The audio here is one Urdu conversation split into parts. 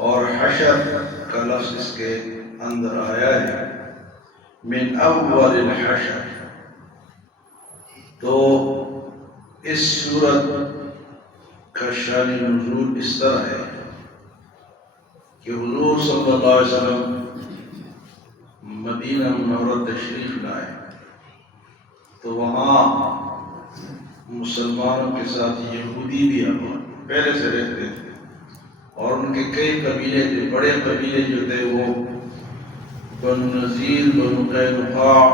اور حشر کا لفظ اس کے اندر آیا ہے من اول الحشر. تو اس سورت کا شان نزول اس طرح ہے کہ حضور صلی اللہ علیہ وسلم مدینہ منورہ تشریف لائے تو وہاں مسلمانوں کے ساتھ یہودی بھی پہلے سے رہتے تھے، اور ان کے کئی قبیلے تھے، بڑے قبیلے جو تھے وہ بنو نذیر، بنو قینقاع،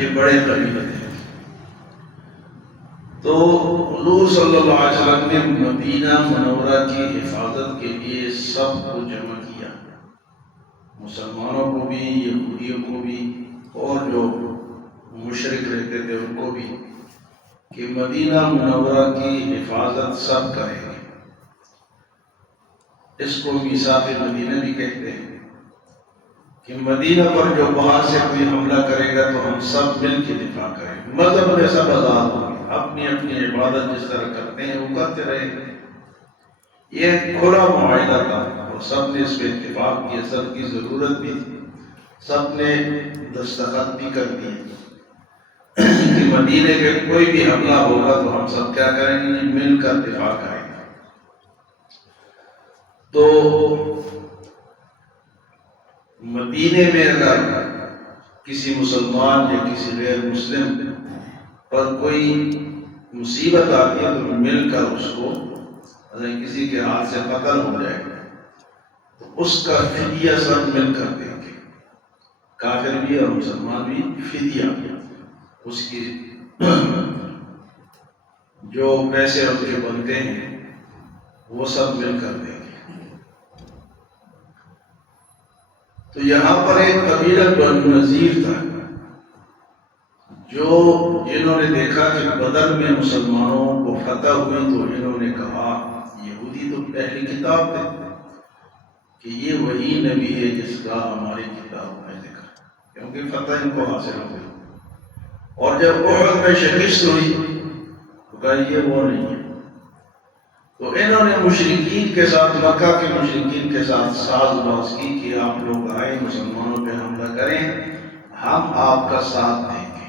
یہ بڑے قبیلے تھے. تو حضور صلی اللہ علیہ وسلم نے مدینہ منورہ کی حفاظت کے لیے سب کو جمع کیا، مسلمانوں کو بھی، یہودیوں کو بھی، اور جو مشرک رہتے تھے ان کو بھی، کہ مدینہ منورہ کی حفاظت سب کریں گے. اس کو میثاق مدینہ بھی کہتے ہیں کہ مدینہ پر جو باہر سے کوئی حملہ کرے گا تو ہم سب مل کے دفاع کریں گے. مذہب میں سب آزاد ہوں گے، اپنی اپنی عبادت جس طرح کرتے ہیں وہ کرتے رہیں گے. یہ کھلا معاہدہ تھا اور سب نے اس پہ اتفاق کیا، سب کی ضرورت بھی تھی، سب نے دستخط بھی کر دیے کہ مدینے پہ کوئی بھی حملہ ہوگا تو ہم سب کیا کریں گے، مل کر دفاع کریں گے. تو مدینے میں اگر کسی مسلمان یا کسی غیر مسلم پر کوئی مصیبت آتی ہے تو مل کر اس کو، اگر کسی کے ہاتھ سے قتل ہو جائے تو اس کا فدیہ سب مل کر دیں گے، کافر بھی اور مسلمان بھی. فدیہ اس کی جو پیسے ان کے بنتے ہیں وہ سب مل کر دیں گے. تو یہاں پر ایک قبیلہ بنو نذیر تھا جنہوں نے دیکھا کہ بدر میں مسلمانوں کو فتح ہوئی تو انہوں نے کہا، یہودی تو پہلی کتاب تھے، کہ یہ وہی نبی ہے جس کا ہماری کتاب میں ذکر، کیونکہ فتح ان کو حاصل ہو گئی. اور جب احد میں شکست ہوئی تو کہا یہ وہ نہیں ہے. تو انہوں نے مشرکین کے ساتھ، مکہ کے مشرکین کے ساتھ ساز باز کی کہ آپ لوگ آئیں، مسلمانوں پہ حملہ کریں، ہم آپ کا ساتھ دیں گے.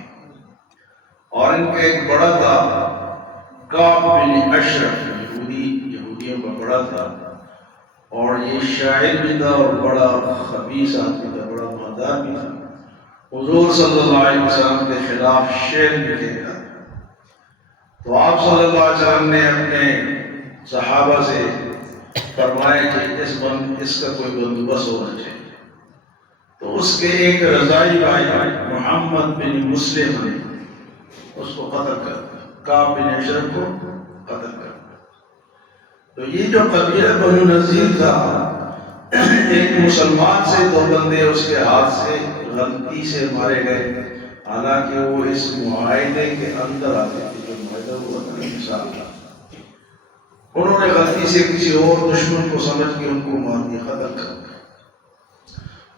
اور ان کا ایک بڑا تھا کعب بن اشرف، یہودیوں کا بڑا تھا، اور یہ شاعر بھی تھا اور بڑا خبیث آدمی تھا، بڑا مالدار بھی تھا. حضور صلی اللہ علیہ وسلم کے خلاف شعر بھی کہتا. تو آپ صلی اللہ علیہ وسلم نے اپنے صحابہ سے فرمایا کہ اس کا کوئی بندوبست ہونا چاہیے. تو اس کے ایک رضائی بھائی محمد بن مسلم نے اس کو قتل کر دیا، کعب بن اشرف کو قتل کر دیا. تو یہ جو قبیلہ بنو نذیر تھا، ایک مسلمان سے دو بندے اس کے ہاتھ سے غلطی سے مارے گئے، حالانکہ وہ اس معاہدے کے اندر آتے تھے. جو معاہدہ ہوا تھا مثال کا، انہوں نے غلطی سے کسی اور دشمن کو سمجھ کے ان کو مار دیا، قتل کر دیا.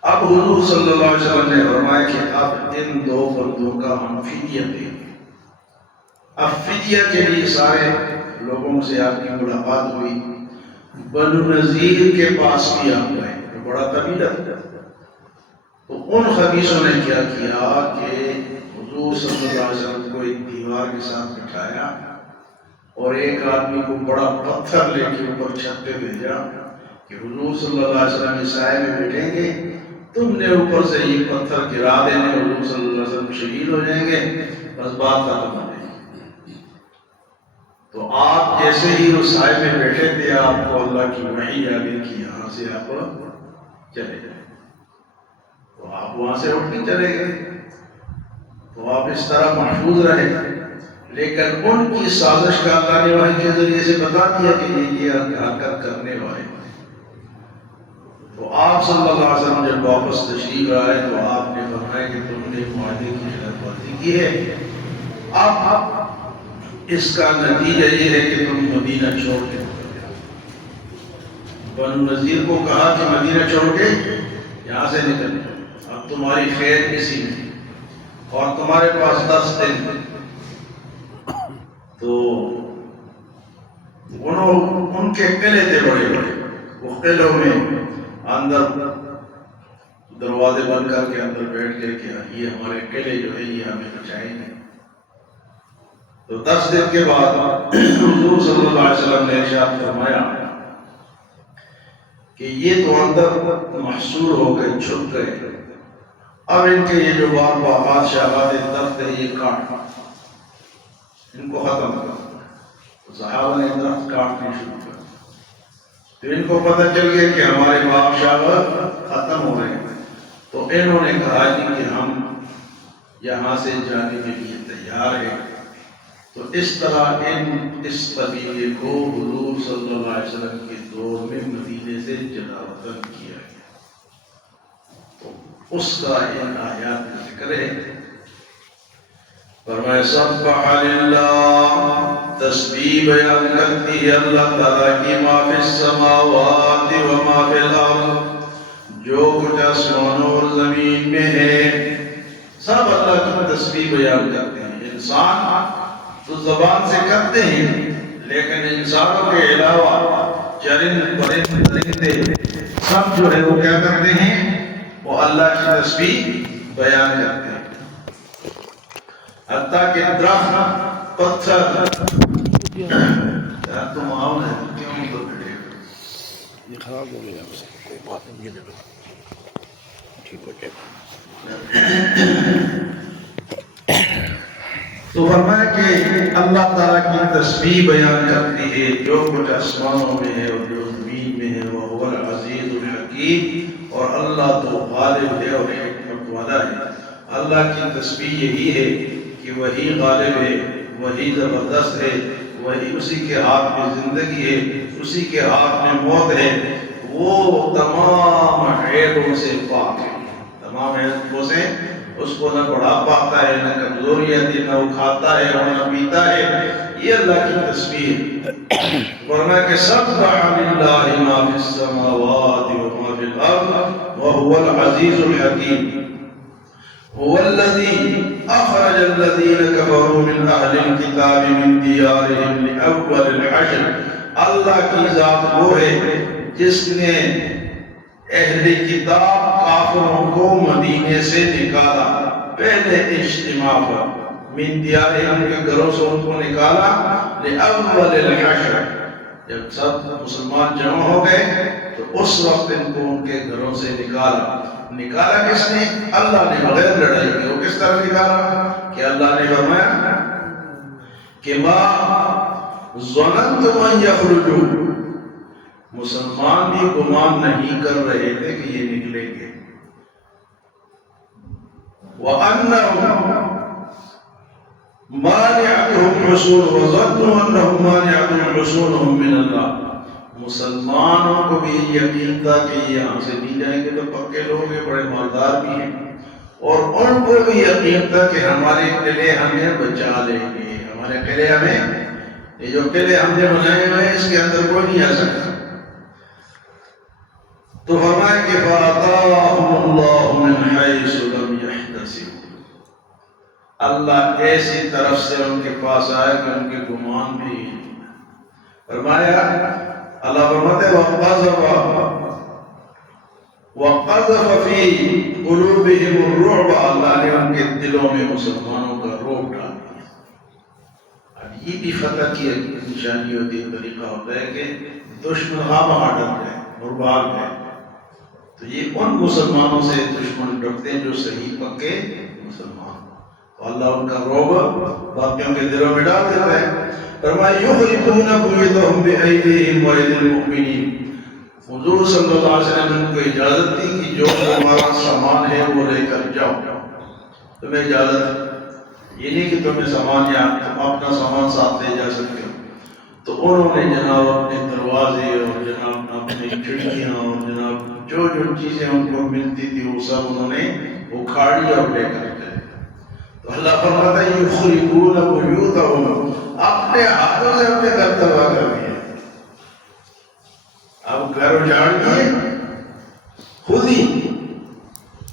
اب حضور صلی اللہ علیہ وسلم نے فرمایا کہ اب ان دو بندوں کا ہم فدیہ دیں گے. اب فدیہ کے لیے سارے لوگوں سے آپ کی ملاقات ہوئی. بنو نذیر کے پاس بھی آپ گئے، بڑا قبیلہ تھا. تو ان خبیثوں نے کیا کیا کہ حضور صلی اللہ علیہ وسلم کو ایک دیوار کے ساتھ بٹھایا اور ایک آدمی کو بڑا پتھر لے کے اوپر چھت پہ بھیجا کہ حضور صلی اللہ علیہ وسلم اس سائے میں بیٹھیں گے، تم نے اوپر سے یہ پتھر گرا دینے، حضور صلی اللہ علیہ وسلم شہید ہو جائیں گے، بس بات ختم ہو جائے گی. تو آپ جیسے ہی اس سائے میں بیٹھے تھے، آپ کو اللہ کی وحی آ گئی کہ یہاں سے آپ چلے جائیں. تو آپ وہاں سے اٹھ کے چلے گئے. تو آپ اس طرح محفوظ رہے. لیکن ان کی سازش کا اللہ نے وحی کے ذریعے سے بتا دیا کہ یہ حرکت کرنے والے. تو آپ صلی اللہ علیہ وسلم جب واپس تشریف آئے تو آپ نے فرمایا کہ تم نے معاہدے کی خلاف ورزی کی ہے، اب اس کا نتیجہ یہ ہے کہ تم مدینہ چھوڑ کے بنو نذیر کو کہا کہ مدینہ چھوڑ کے یہاں سے نکل جاؤ، اب تمہاری خیر اسی میں، اور تمہارے پاس 10 دن. تو ان کے قلعے تھے بڑے بڑے، وہ قلعوں میں اندر دروازے بند کر کے اندر بیٹھ کے کہ یہ ہمارے قلعے جو ہے یہ ہمیں بچائیں گے. تو 10 دن کے بعد حضور صلی اللہ علیہ وسلم نے ارشاد فرمایا کہ یہ تو اندر محصور ہو گئے، چھپ گئے، اب ان کے یہ جو بادشاہات درخت ہے یہ کاٹ، ان کو ختم کر. صحابہ نے درخت کاٹنے شروع کر. تو ان کو پتہ چل گیا کہ ہمارے بادشاہات ختم ہو رہے ہیں. تو انہوں نے کہا کہ ہم یہاں سے جانے کے لیے تیار ہیں. تو اس طرح اس قبیلے کو حضور صلی اللہ علیہ وسلم کے دور میں مدینے سے جلا وطن کیا گیا. تو اس کا ان آیات میں ذکر ہے. فرمایا سبح للہ، تسبیح بیان کرتی ہے اللہ تعالیٰ کی ما فی السماوات و ما فی الارض، جو کچھ آسمانوں اور زمین میں ہے سب اللہ کی تسبیح بیان کرتے ہیں. انسان تو زبان سے کرتے ہیں، لیکن انسانوں کے علاوہ چرند پرند درندے سب جو ہے وہ کیا کرتے ہیں؟ وہ اللہ کی تسبیح بیان کرتے ہیں. حتیٰ کہ درخت، پتھر، تم آؤ نا کیوں تو کھڑے ہو؟ یہ خراب ہو گیا، کوئی بات نہیں، یہ لے لو، ٹھیک ہو جائے گا. تو فرمایا کہ اللہ تعالیٰ کی تسبیح بیان کرتی ہے جو کچھ آسمانوں میں ہے اور جو زمین میں ہے. وہ العزیز الحکیم، اور اللہ تو غالب ہے اور حکمت والا ہے. اللہ کی تسبیح یہی ہے کہ وہی غالب ہے، وہی زبردست ہے، وہی اسی کے ہاتھ میں زندگی ہے، اسی کے ہاتھ میں موت ہے. وہ تمام عیبوں سے پاک ہے، تمام عیبوں سے. اس کو نہ بڑھاپا آتا ہے، نہ کمزوری آتی ہے، نہ وہ کھاتا ہے اور نہ پیتا ہے. یہ اللہ کی تسبیح ہے. فرمایا کہ سبح للہ ما فی السماوات و ما فی الارض وهو العزیز الحکیم. هو الذی اخرج الذین کفروا من اہل الکتاب من دیارهم لأول الحشر. اللہ کی ذات وہ ہے جس نے اہل کتاب کافروں کو مدینے سے نکالا پہلے اجتماع پر. من دیارهم کے گھروں سے ان کو نکالا لأول الحشر، جب سب مسلمان جمع ہو گئے تو اس وقت ان کو ان کے گھروں سے نکالا. نکالا کس نے؟ اللہ نے، بغیر لڑائی کے. وہ کس طرح نکالا کہ اللہ نے فرمایا کہ ما ظننتم ان یخرجوا، مسلمان بھی گمان نہیں کر رہے تھے کہ یہ نکلیں گے. وَأَنَّهُمْ مَانِعَتُهُمْ حُصُونُهُمْ وَظَنُّوا أَنَّهُمْ مَانِعَتُهُمْ حُصُونُهُمْ مِنَ اللَّهِ. مسلمانوں کو بھی یقین تھا کہ یہاں سے نہیں جائیں گے تو پکے لوگ ہیں، بڑے مالدار بھی ہیں، اور ان کو بھی یقین تھا کہ ہمارے قلعے ہمیں بچا لیں گے. ہمارے قلعے ہمیں، یہ جو قلعے ہم نے بنائے ہوئے ہیں اس کے اندر کوئی نہیں آ سکتا. تو فرمایا کہ فَأَتَاهُمُ اللَّهُ مِنْ حَيْثُ لَمْ يَحْتَسِبُوا، اللہ ایسی طرف سے ان کے پاس آیا کہ ان کے گمان بھی. فرمایا اللہ فرماتے وَقَذَفَ فِي قُلُوبِهِمُ الرُّعْبَ، اللہ نے ان کے دلوں میں مسلمانوں کا رعب ڈال دیا. اب یہ بھی فتح کی نشانی ہوتی ہے، طریقہ ہوتا ہے کہ دشمن خامخواہ ڈر گئے اور بھاگ گئے. تو یہ ان مسلمانوں سے دشمن ڈرتے ہیں جو صحیح پکے مسلمان. تو اللہ ان کا رعب باقیوں کے دلوں میں ڈال دیتا ہے. فرمایا یخربون بیوتہم بأیدیہم وأیدی المؤمنین. حضور صلی اللہ علیہ وسلم نے ان کو اجازت دی کہ جو تمہارا سامان ہے وہ لے کر جاؤ، تمہیں اجازت ہے. یہ نہیں کہ تمہیں سامان یا تم اپنا سامان ساتھ لے جا سکتے ہو. تو انہوں نے جناب اپنے دروازے اور جناب اپنی کھڑکیاں اور جناب جو چیزیں ان کو ملتی تھی وہ سب انہوں نے اکھاڑی اور لے کر گئے. تو اللہ فرماتا ہے یخربون بیوتہم، اپنے ہاتھوں سے اپنے گھر تباہ کر دیے. اب گھر اجاڑ دیے خود ہی.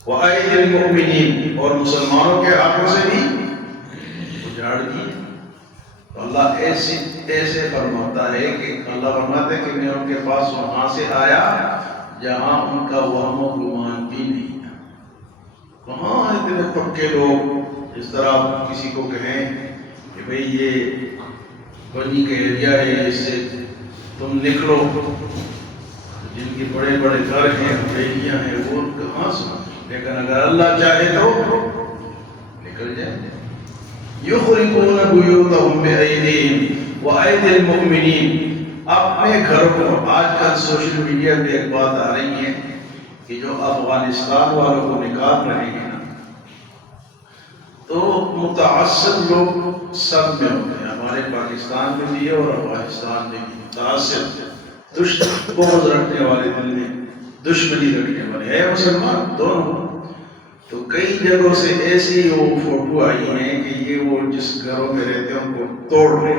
وَأَيْدِي الْمُؤْمِنِينَ، اور مسلمانوں کے ہاتھوں سے بھی اجاڑ دیے. تو اللہ ایسے فرماتا ہے کہ اللہ فرماتے ہیں کہ میں ان کے پاس وہاں سے آیا جہاں ان کا وہم و گمان بھی نہیں تھا. وہاں اتنے پکے لوگ اس طرح کسی کو کہیں کہ بھئی یہ بنی کا ایریا ہے، اس سے تم نکلو، جن کے بڑے بڑے گھر ہیں بیٹیاں ہیں وہ کہاں سے، لیکن اگر اللہ چاہے تو نکل جائیں. یخربون بیوتہم بأیدیہم وأیدی المؤمنین، اپنے گھروں کو. آج کل سوشل میڈیا پہ ایک بات آ رہی ہے کہ جو افغانستان والوں کو نکال رہے ہیں نا، تو متعصب لوگ سب میں ہوتے ہیں، ہمارے پاکستان میں بھی ہے اور افغانستان میں بھی. متعصب بغض رکھنے والے، دل میں دشمنی رکھنے والے ہے مسلمان دونوں. تو کئی جگہوں سے ایسی وہ فوٹو آئی ہیں کہ یہ وہ جس گھروں میں رہتے ہیں ان کو توڑ رہے،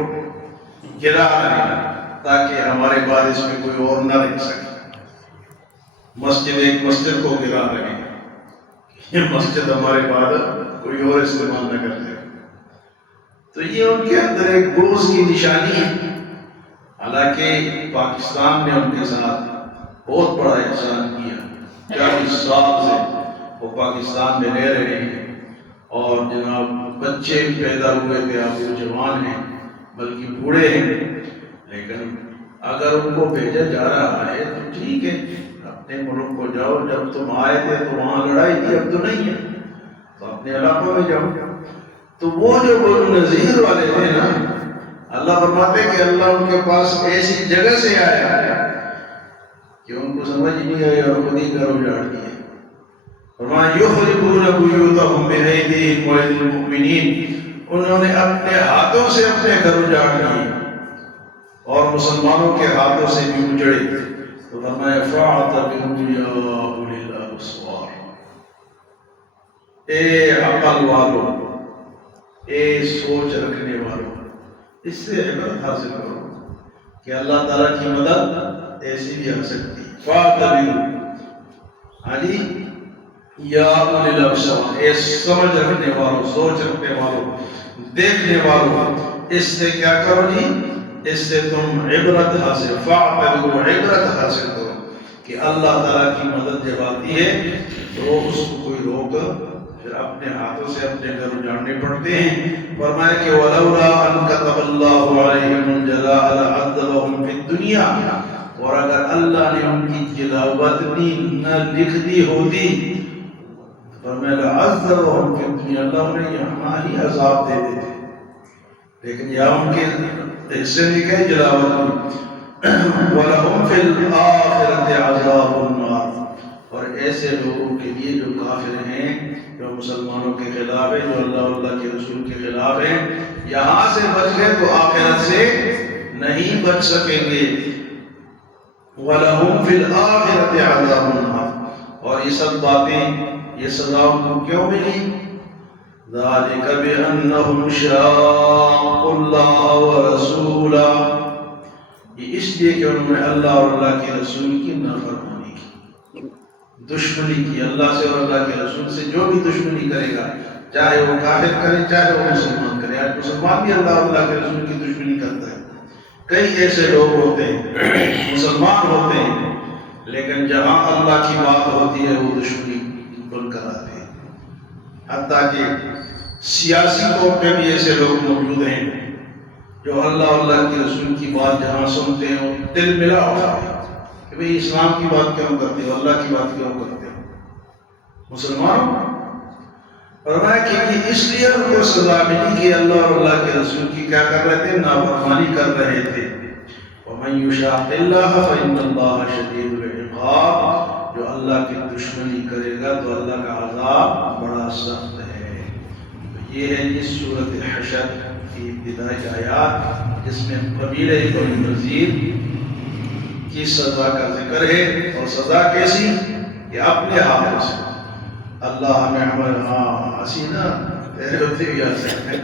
گرا رہے ہیں تاکہ ہمارے بعد اس میں کوئی اور نہ رہ سکے. ایک مسجد کو گرا رہے ہیں، یہ مسجد ہمارے بعد کوئی اور استعمال نہ کرتے. تو یہ ان کے اندر ایک بغض کی نشانی ہے. حالانکہ پاکستان نے ان کے ساتھ بہت بڑا احسان کیا. 40 سال سے وہ پاکستان میں رہ رہے ہیں اور جناب بچے پیدا ہوئے تھے، اب وہ جوان ہیں بلکہ بوڑھے ہیں. لیکن اگر ان کو بھیجا جا رہا ہے تو ٹھیک ہے، اپنے ملک کو جاؤ. جب تم آئے تھے تو وہاں لڑائی تھی، اب تو نہیں ہے، تو اپنے علاقوں میں جاؤ. تو وہ جو بنو نذیر والے تھے نا، اللہ فرماتے کہ اللہ ان کے پاس ایسی جگہ سے آیا کہ ان کو سمجھ نہیں آئی اور خود ہی گھر اجاڑ دیے. فرمایا یخربون بیوتہم بأیدیہم وأیدی المؤمنین، انہوں نے اپنے ہاتھوں سے اپنے گھر اجاڑ دیے اور مسلمانوں کے ہاتھوں سے بھی اجڑے. تو فرمایا فاعتبروا یا اولی الابصار، اے عقل والو، اے سوچ رکھنے والوں، اس سے عبرت حاصل کرو کہ اللہ تعالیٰ کی مدد ایسی بھی آ سکتی. فاعتبروا، ہاں جی، یا اولی الابصار، اے سمجھ رکھنے والوں، سوچ رکھنے والوں، دیکھنے والوں، اس سے کیا کرو جی، اس سے تم عبرت حاصل، فاعتبروا، عبرت حاصل کرو کہ اللہ تعالیٰ کی مدد جب آتی ہے تو اس کو کوئی روک پھر اپنے ہاتھوں سے اپنے گھر اجاڑنے پڑتے ہیں. فرمایا کہ وَلَوْلَا أَنْ كَتَبَ اللَّهُ عَلَيْهِمُ الْجَلَاءَ لَعَذَّبَهُمْ فِي الدُّنْيَا، اور اگر اللہ نے ان کی جلاوطنی نہ لکھ دی ہوتی فرمایا لَعَذَّبَهُمْ فِي الدُّنْيَا، اللہ انہیں یہاں ہی عذاب دے دیتے. لیکن یہاں ان کے حصے لکھے جلاوطنی. وَلَهُمْ فِي الْآخِرَةِ عَذَابُ النَّارِ، اور ایسے لوگوں کے لیے جو کافر ہیں، جو مسلمانوں کے خلاف ہیں، جو اللہ کے رسول کے خلاف ہیں، یہاں سے بچ گئے تو آخرت سے نہیں بچ سکیں گے. وَلَهُمْ فِي الْآخِرَةِ عَذَابُ النَّارِ، اور یہ سب باتیں، یہ سزا ان کو کیوں ملی؟ ذَلِكَ بِأَنَّهُمْ شَاقُّوا اللَّهَ وَرَسُولَهُ، یہ اس لیے کہ انہوں نے اللہ اور اللہ کے رسول کی نافرمانی کی، دشمنی کی اللہ سے اور اللہ کے رسول سے. جو بھی دشمنی کرے گا، چاہے وہ کافر کرے چاہے وہ مسلمان کرے. آج مسلمان بھی اللہ اور اللہ کے رسول کی دشمنی کرتا ہے. کئی ایسے لوگ ہوتے ہیں، مسلمان ہوتے ہیں، لیکن جہاں اللہ کی بات ہوتی ہے وہ دشمنی بن کر آتے ہیں. حتیٰ کہ سیاسی طور پہ بھی ایسے لوگ موجود ہیں جو اللہ اور اللہ کے رسول کی بات جہاں سنتے ہیں وہ دل ملا ہوتا ہے کہ بھئی اسلام کی بات کیوں کرتے ہو، اللہ کی بات کیوں کرتے ہو مسلمانوں. فرمایا کہ اس لیے ان کو سزا ملی کہ اللہ اور اللہ کے رسول کی کیا کر رہے تھے؟ نافرمانی کر رہے تھے. وَمَن يُشَاقِ اللَّهَ فَإِنَّ اللَّهَ شَدِيدُ الْعِقَابِ، جو اللہ کی دشمنی کرے گا تو اللہ کا عذاب بڑا سخت ہے. یہ ہے اس سورۃ حشر کی ابتدائی آیات جس میں قبیلہ بنو نذیر کی سزا کا ذکر ہے. اور سزا کیسی؟ کہ اپنے ہاتھوں سے. اللہ ہمیں عمل حسینہ تیرے ہوتے ہی آ سکتے ہیں.